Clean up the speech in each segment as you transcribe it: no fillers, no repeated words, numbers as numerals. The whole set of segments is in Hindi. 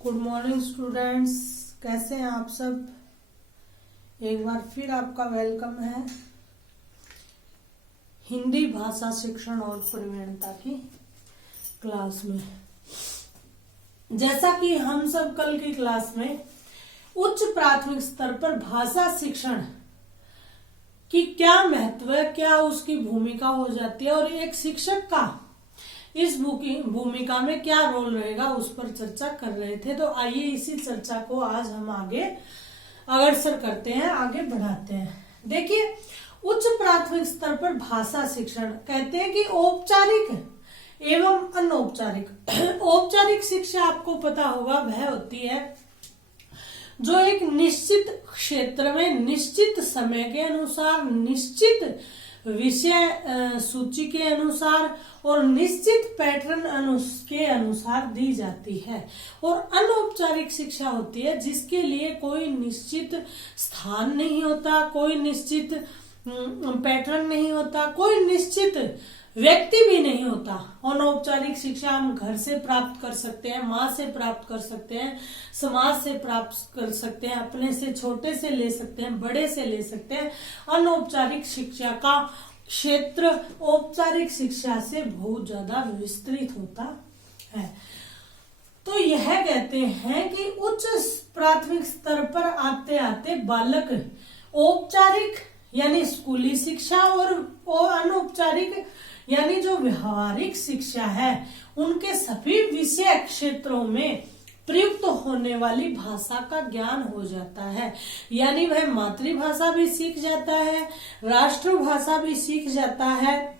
गुड मॉर्निंग स्टूडेंट्स, कैसे हैं आप सब। एक बार फिर आपका वेलकम है हिंदी भाषा शिक्षण और प्रवीणता की क्लास में। जैसा कि हम सब कल की क्लास में उच्च प्राथमिक स्तर पर भाषा शिक्षण की क्या महत्व है, क्या उसकी भूमिका हो जाती है और एक शिक्षक का इस भूमिका में क्या रोल रहेगा, उस पर चर्चा कर रहे थे। तो आइए इसी चर्चा को आज हम आगे अग्रसर करते हैं, आगे बढ़ाते हैं। देखिए, उच्च प्राथमिक स्तर पर भाषा शिक्षण कहते हैं कि औपचारिक एवं अनौपचारिक। औपचारिक शिक्षा आपको पता होगा वह होती है जो एक निश्चित क्षेत्र में निश्चित समय के अनुसार, निश्चित विषय सूची के अनुसार और निश्चित पैटर्न के अनुसार दी जाती है। और अनौपचारिक शिक्षा होती है जिसके लिए कोई निश्चित स्थान नहीं होता, कोई निश्चित पैटर्न नहीं होता, कोई निश्चित व्यक्ति भी नहीं होता। अनौपचारिक शिक्षा हम घर से प्राप्त कर सकते हैं, माँ से प्राप्त कर सकते हैं, समाज से प्राप्त कर सकते हैं, अपने से छोटे से ले सकते हैं, बड़े से ले सकते हैं। अनौपचारिक शिक्षा का क्षेत्र औपचारिक शिक्षा से बहुत ज्यादा विस्तृत होता है। तो यह कहते हैं कि उच्च प्राथमिक स्तर पर आते आते बालक औपचारिक यानी स्कूली शिक्षा और अनौपचारिक यानी जो व्यवहारिक शिक्षा है उनके सभी विषय क्षेत्रों में प्रयुक्त होने वाली भाषा का ज्ञान हो जाता है। यानी वह मातृभाषा भी सीख जाता है, राष्ट्रभाषा भी सीख जाता है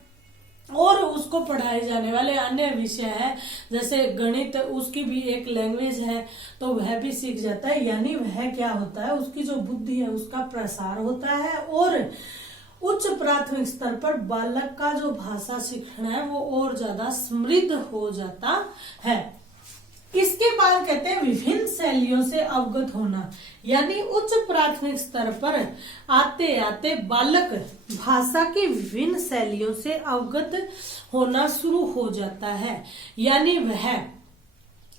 और उसको पढ़ाए जाने वाले अन्य विषय है जैसे गणित, उसकी भी एक लैंग्वेज है तो वह भी सीख जाता है। यानी वह क्या होता है, उसकी जो बुद्धि है उसका प्रसार होता है और उच्च प्राथमिक स्तर पर बालक का जो भाषा शिक्षण है वो और ज्यादा समृद्ध हो जाता है। इसके बाद कहते हैं विभिन्न शैलियों से अवगत होना। यानी उच्च प्राथमिक स्तर पर आते आते बालक भाषा की विभिन्न शैलियों से अवगत होना शुरू हो जाता है। यानी वह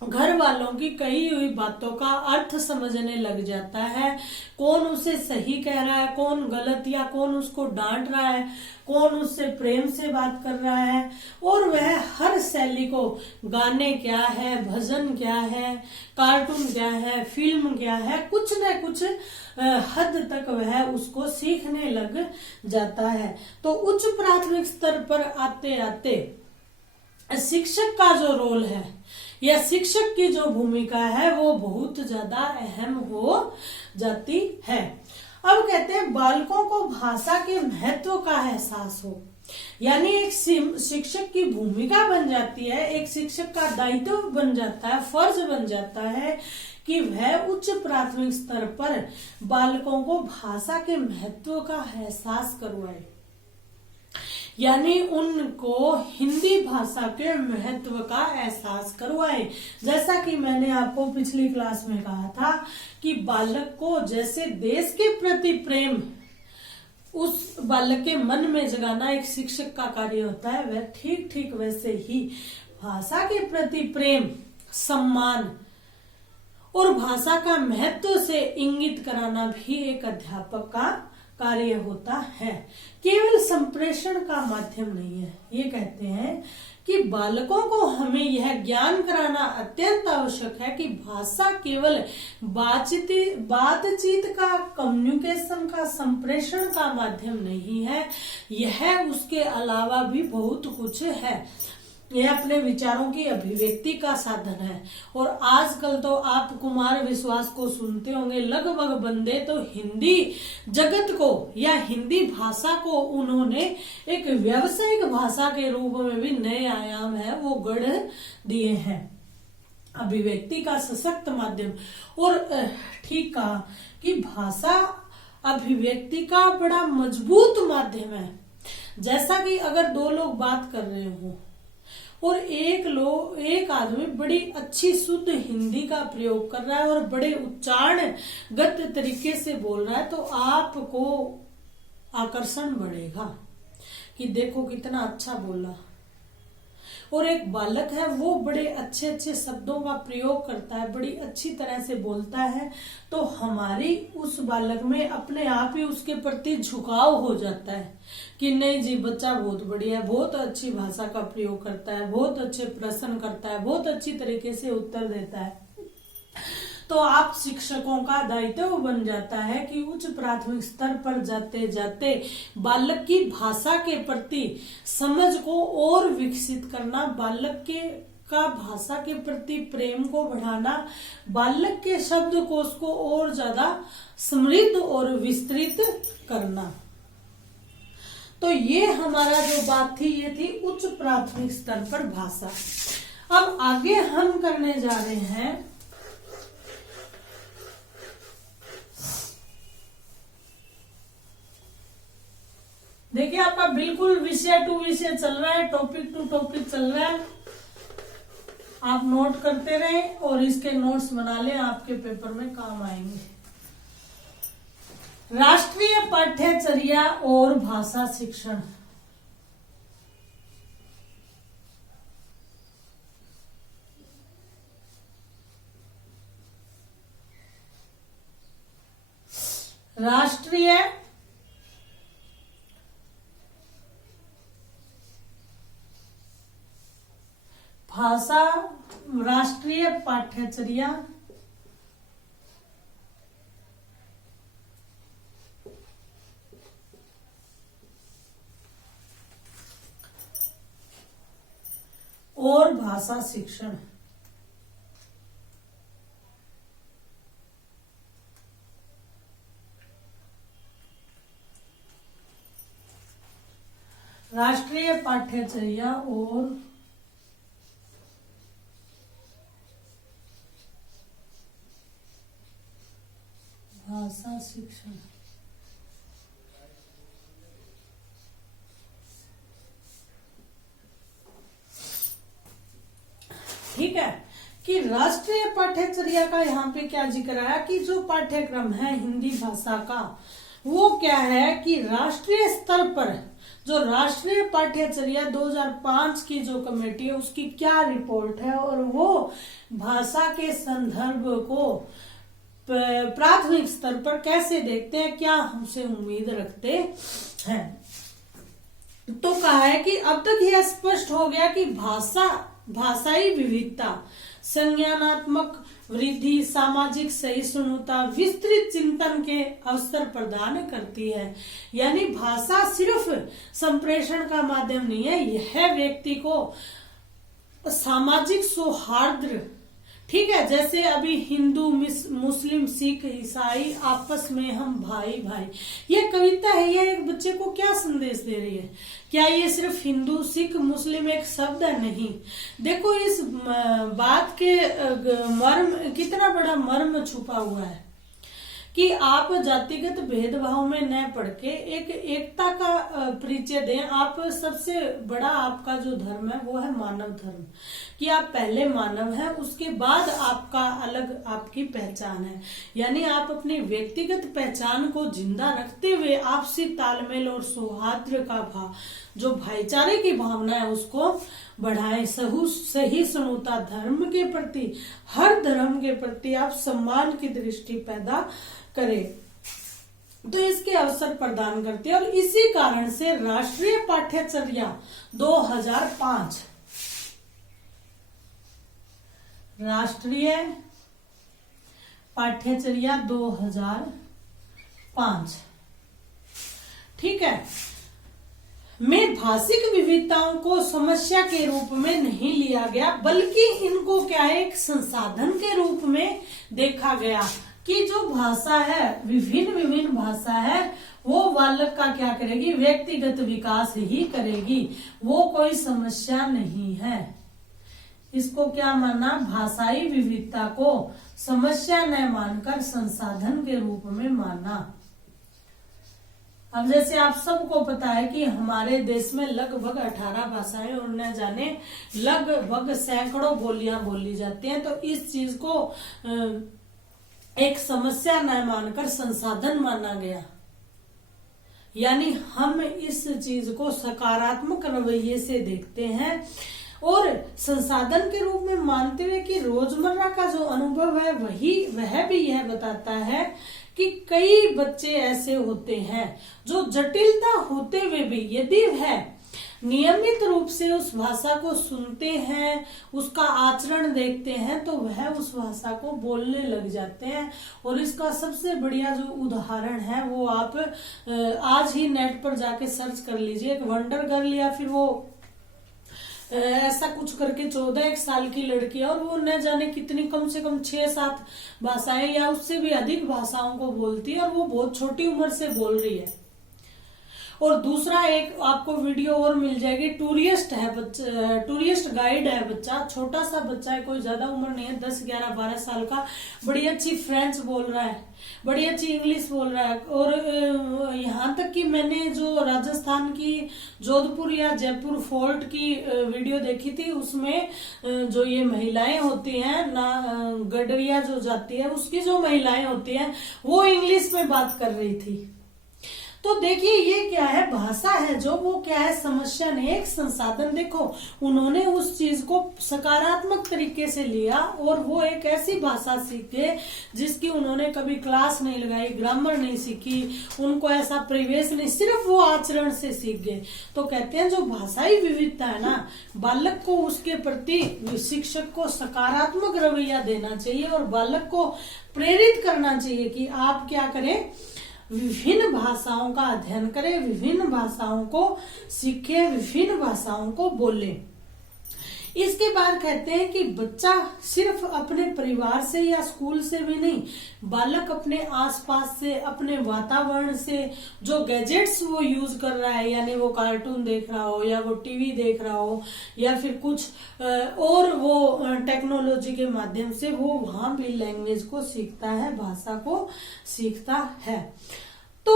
घर वालों की कही हुई बातों का अर्थ समझने लग जाता है। कौन उसे सही कह रहा है, कौन गलत, या कौन उसको डांट रहा है, कौन उससे प्रेम से बात कर रहा है। और वह हर शैली को, गाने क्या है, भजन क्या है, कार्टून क्या है, फिल्म क्या है, कुछ न कुछ हद तक वह उसको सीखने लग जाता है। तो उच्च प्राथमिक स्तर पर आते आते शिक्षक का जो रोल है या शिक्षक की जो भूमिका है वो बहुत ज्यादा अहम हो जाती है। अब कहते हैं बालकों को भाषा के महत्व का एहसास हो। यानी एक शिक्षक की भूमिका बन जाती है, एक शिक्षक का दायित्व बन जाता है, फर्ज बन जाता है कि वह उच्च प्राथमिक स्तर पर बालकों को भाषा के महत्व का एहसास करवाए। यानी उनको हिंदी भाषा के महत्व का एहसास करवाए। जैसा कि मैंने आपको पिछली क्लास में कहा था कि बालक को जैसे देश के प्रति प्रेम उस बालक के मन में जगाना एक शिक्षक का कार्य होता है, वह ठीक वैसे ही भाषा के प्रति प्रेम, सम्मान और भाषा का महत्व से इंगित कराना भी एक अध्यापक का कार्य होता है। केवल संप्रेषण का माध्यम नहीं है। ये कहते हैं कि बालकों को हमें यह ज्ञान कराना अत्यंत आवश्यक है कि भाषा केवल बातचीत का, कम्युनिकेशन का, संप्रेषण का माध्यम नहीं है, यह उसके अलावा भी बहुत कुछ है। यह अपने विचारों की अभिव्यक्ति का साधन है। और आजकल तो आप कुमार विश्वास को सुनते होंगे, लगभग बंदे तो हिंदी जगत को या हिंदी भाषा को उन्होंने एक व्यावसायिक भाषा के रूप में भी नए आयाम है वो गढ़ दिए हैं। अभिव्यक्ति का सशक्त माध्यम। और ठीक कहा कि भाषा अभिव्यक्ति का बड़ा मजबूत माध्यम है। जैसा कि अगर दो लोग बात कर रहे हो और एक आदमी बड़ी अच्छी शुद्ध हिंदी का प्रयोग कर रहा है और बड़े उच्चारणगत तरीके से बोल रहा है तो आपको आकर्षण बढ़ेगा कि देखो कितना अच्छा बोला। और एक बालक है वो बड़े अच्छे अच्छे शब्दों का प्रयोग करता है, बड़ी अच्छी तरह से बोलता है, तो हमारी उस बालक में अपने आप ही उसके प्रति झुकाव हो जाता है कि नहीं जी बच्चा बहुत बढ़िया है, बहुत अच्छी भाषा का प्रयोग करता है, बहुत अच्छे प्रश्न करता है, बहुत अच्छी तरीके से उत्तर देता है। तो आप शिक्षकों का दायित्व बन जाता है कि उच्च प्राथमिक स्तर पर जाते जाते बालक की भाषा के प्रति समझ को और विकसित करना, बालक का भाषा के प्रति प्रेम को बढ़ाना, बालक के शब्दकोश को और ज्यादा समृद्ध और विस्तृत करना। तो ये हमारा जो बात थी ये थी उच्च प्राथमिक स्तर पर भाषा। अब आगे हम करने जा रहे हैं देखिए आपका बिल्कुल विषय टू विषय चल रहा है, टॉपिक टू टॉपिक चल रहा है। आप नोट करते रहें और इसके नोट्स बना लें, आपके पेपर में काम आएंगे। राष्ट्रीय पाठ्यचर्या और भाषा शिक्षण। राष्ट्रीय भाषा, राष्ट्रीय पाठ्यचर्या और भाषा शिक्षण। राष्ट्रीय पाठ्यचर्या और भाषा शिक्षण। ठीक है कि राष्ट्रीय पाठ्यचर्या का यहाँ पे क्या जिक्र आया कि जो पाठ्यक्रम है हिंदी भाषा का वो क्या है कि राष्ट्रीय स्तर पर जो राष्ट्रीय पाठ्यचर्या 2005 की जो कमेटी है उसकी क्या रिपोर्ट है और वो भाषा के संदर्भ को प्राथमिक स्तर पर कैसे देखते हैं, क्या हमसे उम्मीद रखते हैं। तो कहा है कि अब तक यह स्पष्ट हो गया कि भाषाई विविधता संज्ञानात्मक वृद्धि, सामाजिक सहिष्णुता, विस्तृत चिंतन के अवसर प्रदान करती है। यानी भाषा सिर्फ संप्रेषण का माध्यम नहीं है, यह व्यक्ति को सामाजिक सौहार्द, ठीक है, जैसे अभी हिंदू मुस्लिम सिख ईसाई आपस में हम भाई भाई, ये कविता है, ये एक बच्चे को क्या संदेश दे रही है? क्या ये सिर्फ हिंदू सिख मुस्लिम एक शब्द है? नहीं, देखो इस बात के मर्म, कितना बड़ा मर्म छुपा हुआ है कि आप जातिगत भेदभाव में न पड़ के एक एकता का परिचय दें। आप सबसे बड़ा आपका जो धर्म है वो है मानव धर्म, कि आप पहले मानव हैं, उसके बाद आपका अलग आपकी पहचान है। यानी आप अपनी व्यक्तिगत पहचान को जिंदा रखते हुए आपसी तालमेल और सौहार्द का भाव, जो भाईचारे की भावना है उसको बढ़ाएं। सहिष्णुता, धर्म के प्रति, हर धर्म के प्रति आप सम्मान की दृष्टि पैदा करें, तो इसके अवसर प्रदान करते हैं। और इसी कारण से राष्ट्रीय पाठ्यचर्या 2005, राष्ट्रीय पाठ्यचर्या 2005, ठीक है, में भाषिक विविधताओं को समस्या के रूप में नहीं लिया गया, बल्कि इनको क्या है, एक संसाधन के रूप में देखा गया कि जो भाषा है, विभिन्न भाषा है, वो बालक का क्या करेगी, व्यक्तिगत विकास ही करेगी, वो कोई समस्या नहीं है। इसको क्या माना, भाषाई विविधता को समस्या न मानकर संसाधन के रूप में माना। अब जैसे आप सबको पता है कि हमारे देश में लगभग 18 भाषाएं और न जाने लगभग सैकड़ों बोलियां बोली जाती हैं, तो इस चीज को एक समस्या न मानकर संसाधन माना गया। यानी हम इस चीज को सकारात्मक रवैये से देखते हैं और संसाधन के रूप में मानते हुए कि रोजमर्रा का जो अनुभव है वह भी यह बताता है कि कई बच्चे ऐसे होते हैं जो जटिलता होते हुए भी यदि वह नियमित रूप से उस भाषा को सुनते हैं, उसका आचरण देखते हैं, तो वह उस भाषा को बोलने लग जाते हैं। और इसका सबसे बढ़िया जो उदाहरण है वो आप आज ही नेट पर जाके सर्च कर लीजिए। एक वंडर गर्ल या फिर वो ऐसा कुछ करके 14 साल की लड़की है और वो न जाने कितनी कम से कम 6-7 भाषाएं या उससे भी अधिक भाषाओं को बोलती है और वो बहुत छोटी उम्र से बोल रही है। और दूसरा एक आपको वीडियो और मिल जाएगी, टूरिस्ट है बच्चा, टूरिस्ट गाइड है बच्चा, छोटा सा बच्चा है, कोई ज्यादा उम्र नहीं है, 10, 11, 12 साल का, बड़ी अच्छी फ्रेंच बोल रहा है, बड़ी अच्छी इंग्लिश बोल रहा है। और यहाँ तक कि मैंने जो राजस्थान की जोधपुर या जयपुर फोर्ट की वीडियो देखी थी, उसमें जो ये महिलाएं होती हैं ना, गडरिया जो जाती है उसकी जो महिलाएं होती हैं वो इंग्लिश में बात कर रही थी। तो देखिए ये क्या है, भाषा है जो वो क्या है, समस्या नहीं, एक संसाधन। देखो उन्होंने उस चीज को सकारात्मक तरीके से लिया और वो एक ऐसी भाषा सीखे जिसकी उन्होंने कभी क्लास नहीं लगाई, ग्रामर नहीं सीखी, उनको ऐसा परिवेश नहीं, सिर्फ वो आचरण से सीख गए। तो कहते हैं जो भाषाई विविधता है ना, बालक को उसके प्रति शिक्षक को सकारात्मक रवैया देना चाहिए और बालक को प्रेरित करना चाहिए कि आप क्या करें, विभिन्न भाषाओं का अध्ययन करें, विभिन्न भाषाओं को सीखें, विभिन्न भाषाओं को बोलें। इसके बाद कहते हैं कि बच्चा सिर्फ अपने परिवार से या स्कूल से भी नहीं, बालक अपने आसपास से, अपने वातावरण से, जो गैजेट्स वो यूज कर रहा है, यानी वो कार्टून देख रहा हो या वो टीवी देख रहा हो या फिर कुछ और वो टेक्नोलॉजी के माध्यम से वो वहां भी लैंग्वेज को सीखता है, भाषा को सीखता है। तो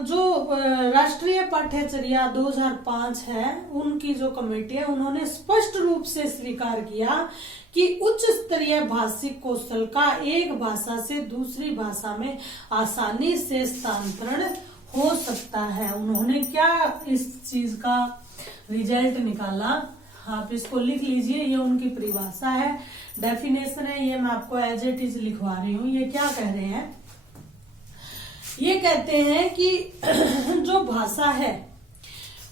जो राष्ट्रीय पाठ्यचर्या 2005 है, उनकी जो कमेटी है उन्होंने स्पष्ट रूप से स्वीकार किया कि उच्च स्तरीय भाषिक कौशल का एक भाषा से दूसरी भाषा में आसानी से स्थानांतरण हो सकता है। उन्होंने क्या इस चीज का रिजल्ट निकाला, आप इसको लिख लीजिए, ये उनकी परिभाषा है, डेफिनेशन है, ये मैं आपको एज इट इज लिखवा रही हूँ। ये क्या कह रहे हैं, ये कहते हैं कि जो भाषा है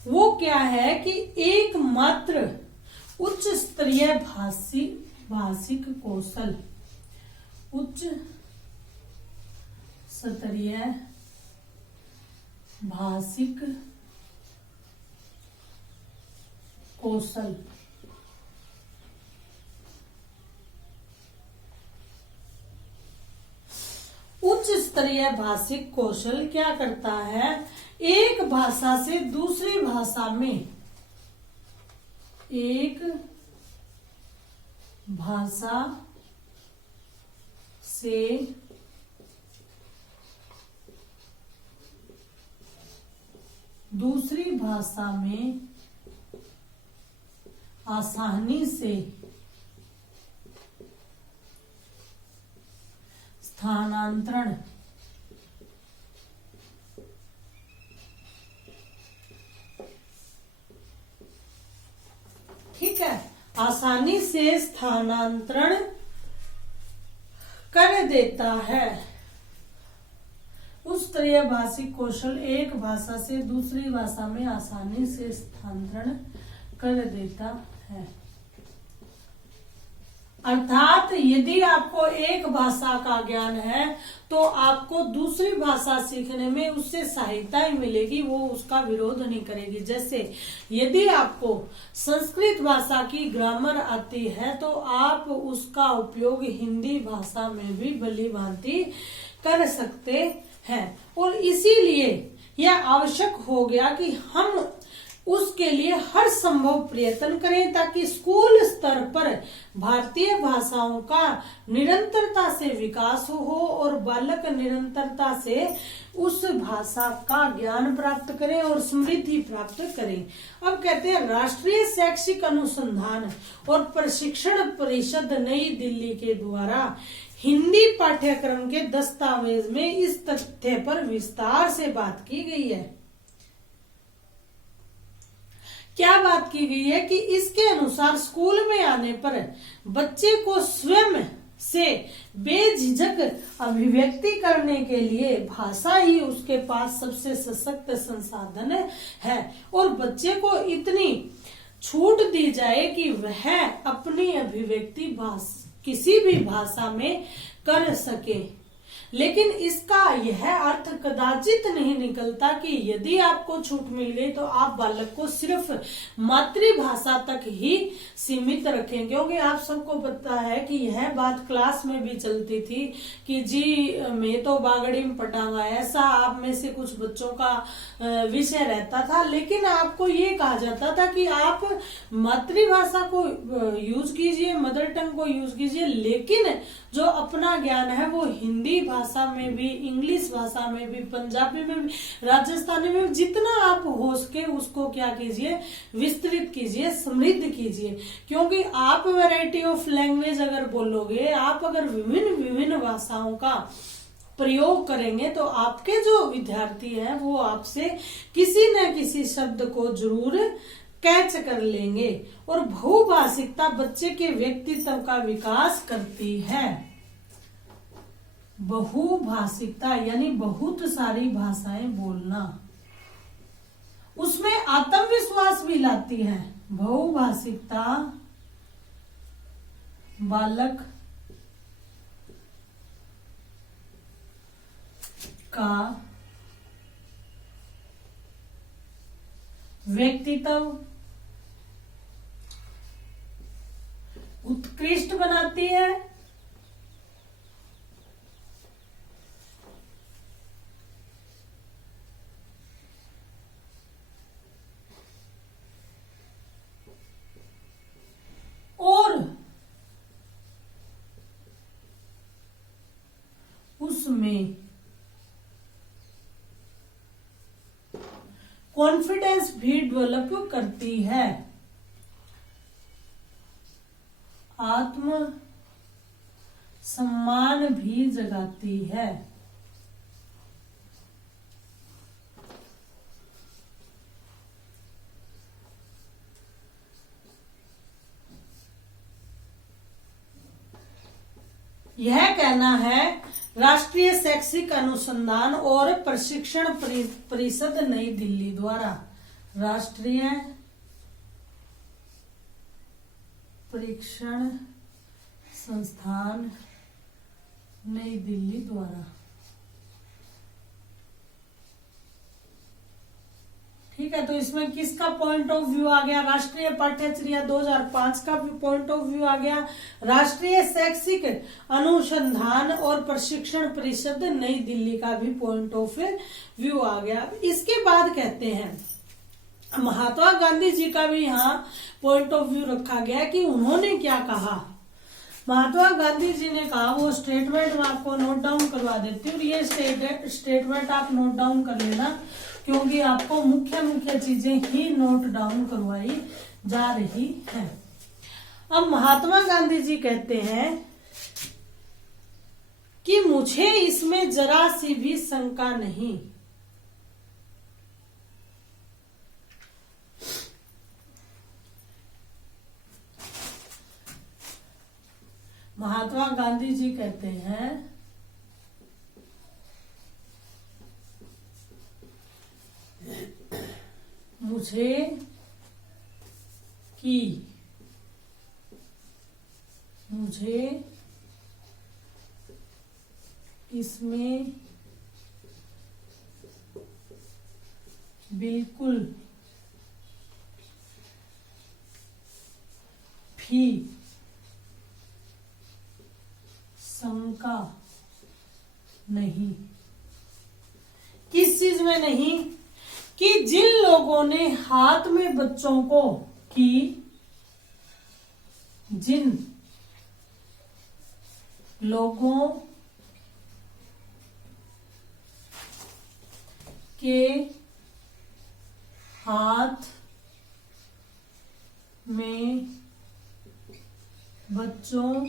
वो क्या है कि एकमात्र उच्च स्तरीय भाषिक कौशल, उच्च स्तरीय भाषिक कौशल उच्च स्तरीय भाषिक कौशल क्या करता है, एक भाषा से दूसरी भाषा में, एक भाषा से दूसरी भाषा में आसानी से स्थानांतरण ठीक है, आसानी से स्थानांतरण कर देता है। उच्च स्तरीय भाषिक कौशल एक भाषा से दूसरी भाषा में आसानी से स्थानांतरण कर देता है। अर्थात यदि आपको एक भाषा का ज्ञान है तो आपको दूसरी भाषा सीखने में उससे सहायता ही मिलेगी, वो उसका विरोध नहीं करेगी। जैसे यदि आपको संस्कृत भाषा की ग्रामर आती है तो आप उसका उपयोग हिंदी भाषा में भी भली भांति कर सकते हैं, और इसीलिए यह आवश्यक हो गया कि हम उसके लिए हर संभव प्रयत्न करें ताकि स्कूल स्तर पर भारतीय भाषाओं का निरंतरता से विकास हो और बालक निरंतरता से उस भाषा का ज्ञान प्राप्त करें और समृद्धि प्राप्त करें। अब कहते हैं राष्ट्रीय शैक्षिक अनुसंधान और प्रशिक्षण परिषद नई दिल्ली के द्वारा हिंदी पाठ्यक्रम के दस्तावेज में इस तथ्य पर विस्तार से बात की गई है क्या बात की गई है कि इसके अनुसार स्कूल में आने पर बच्चे को स्वयं से बेझिझक अभिव्यक्ति करने के लिए भाषा ही उसके पास सबसे सशक्त संसाधन है और बच्चे को इतनी छूट दी जाए कि वह अपनी अभिव्यक्ति किसी भी भाषा में कर सके। लेकिन इसका यह अर्थ कदाचित नहीं निकलता कि यदि आपको छूट मिल गई तो आप बालक को सिर्फ मातृभाषा तक ही सीमित रखें, क्योंकि आप सबको पता है कि यह बात क्लास में भी चलती थी कि जी मैं तो बागड़ी में पटांगा, ऐसा आप में से कुछ बच्चों का विषय रहता था। लेकिन आपको ये कहा जाता था कि आप मातृभाषा को यूज कीजिए, मदर टंग को यूज कीजिए, लेकिन जो अपना ज्ञान है वो हिंदी भाषा में भी, इंग्लिश भाषा में भी, पंजाबी में भी, राजस्थानी में भी, जितना आप हो सके उसको क्या कीजिए, विस्तृत कीजिए, समृद्ध कीजिए। क्योंकि आप वैरायटी ऑफ लैंग्वेज अगर बोलोगे, आप अगर विभिन्न विभिन्न भाषाओं का प्रयोग करेंगे तो आपके जो विद्यार्थी हैं वो आपसे किसी न किसी शब्द को जरूर कैच कर लेंगे। और बहुभाषिकता बच्चे के व्यक्तित्व का विकास करती है। बहुभाषिकता यानी बहुत सारी भाषाएं बोलना, उसमें आत्मविश्वास भी लाती है। बहुभाषिकता बालक का व्यक्तित्व उत्कृष्ट बनाती है और उसमें कॉन्फिडेंस भी डेवलप करती है, आत्म सम्मान भी जगाती है। यह कहना है राष्ट्रीय शैक्षिक अनुसंधान और प्रशिक्षण परिषद नई दिल्ली द्वारा, राष्ट्रीय परीक्षण संस्थान नई दिल्ली द्वारा। ठीक है, तो इसमें किसका पॉइंट ऑफ व्यू आ गया? राष्ट्रीय पाठ्यचर्या 2005 का भी पॉइंट ऑफ व्यू आ गया, राष्ट्रीय शैक्षिक अनुसंधान और प्रशिक्षण परिषद नई दिल्ली का भी पॉइंट ऑफ व्यू आ गया। इसके बाद कहते हैं महात्मा गांधी जी का भी यहाँ पॉइंट ऑफ व्यू रखा गया कि उन्होंने क्या कहा। महात्मा गांधी जी ने कहा, वो स्टेटमेंट मैं आपको नोट डाउन करवा देती हूँ। ये स्टेटमेंट आप नोट डाउन कर लेना, क्योंकि आपको मुख्य मुख्य चीजें ही नोट डाउन करवाई जा रही है। अब महात्मा गांधी जी कहते हैं कि मुझे इसमें जरा सी भी शंका नहीं, महात्मा गांधी जी कहते हैं मुझे इसमें बिल्कुल भी शंका नहीं। किस चीज में नहीं? कि जिन लोगों ने हाथ में बच्चों को जिन लोगों के हाथ में बच्चों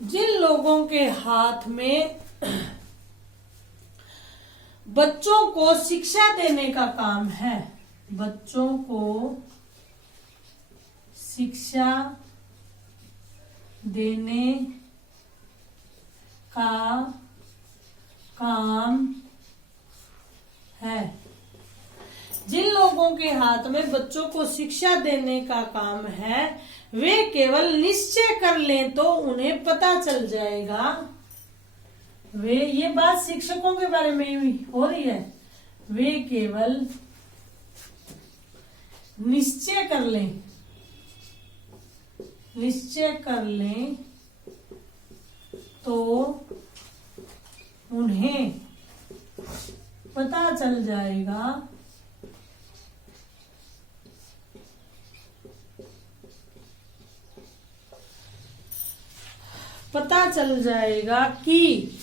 जिन लोगों के हाथ में बच्चों को शिक्षा देने का काम है, बच्चों को शिक्षा देने का काम है। जिन लोगों के हाथ में बच्चों को शिक्षा देने का काम है वे केवल निश्चय कर लें तो उन्हें पता चल जाएगा। ये बात शिक्षकों के बारे में ही हो रही है। वे केवल निश्चय कर लें तो उन्हें पता चल जाएगा कि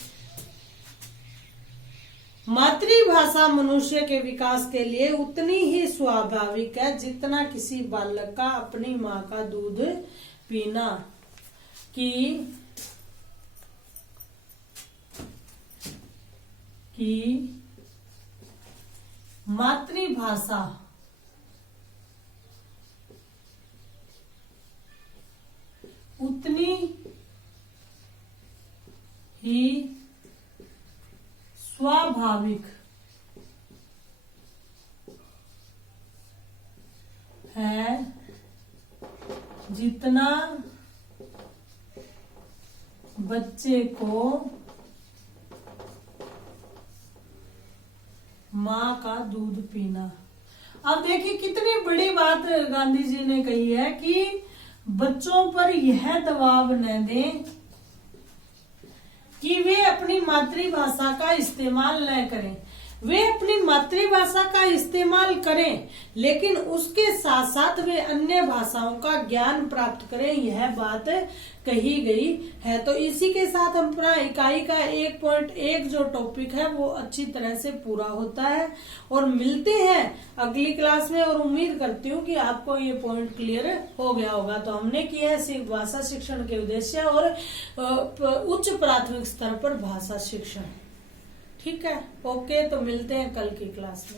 मातृभाषा मनुष्य के विकास के लिए उतनी ही स्वाभाविक है जितना किसी बालक का अपनी माँ का दूध पीना। कि मातृभाषा उतनी ही स्वाभाविक है जितना बच्चे को माँ का दूध पीना। अब देखिए कितनी बड़ी बात गांधी जी ने कही है कि बच्चों पर यह दबाव न दें कि वे अपनी मातृभाषा का इस्तेमाल न करें। वे अपनी मातृभाषा का इस्तेमाल करें लेकिन उसके साथ साथ वे अन्य भाषाओं का ज्ञान प्राप्त करें, यह बात कही गई है। तो इसी के साथ हम अपना इकाई का 1.1 जो टॉपिक है वो अच्छी तरह से पूरा होता है और मिलते हैं अगली क्लास में। और उम्मीद करती हूँ कि आपको ये पॉइंट क्लियर हो गया होगा। तो हमने किया है भाषा शिक्षण के उद्देश्य और उच्च प्राथमिक स्तर पर भाषा शिक्षण। ठीक है, ओके, तो मिलते हैं कल की क्लास में।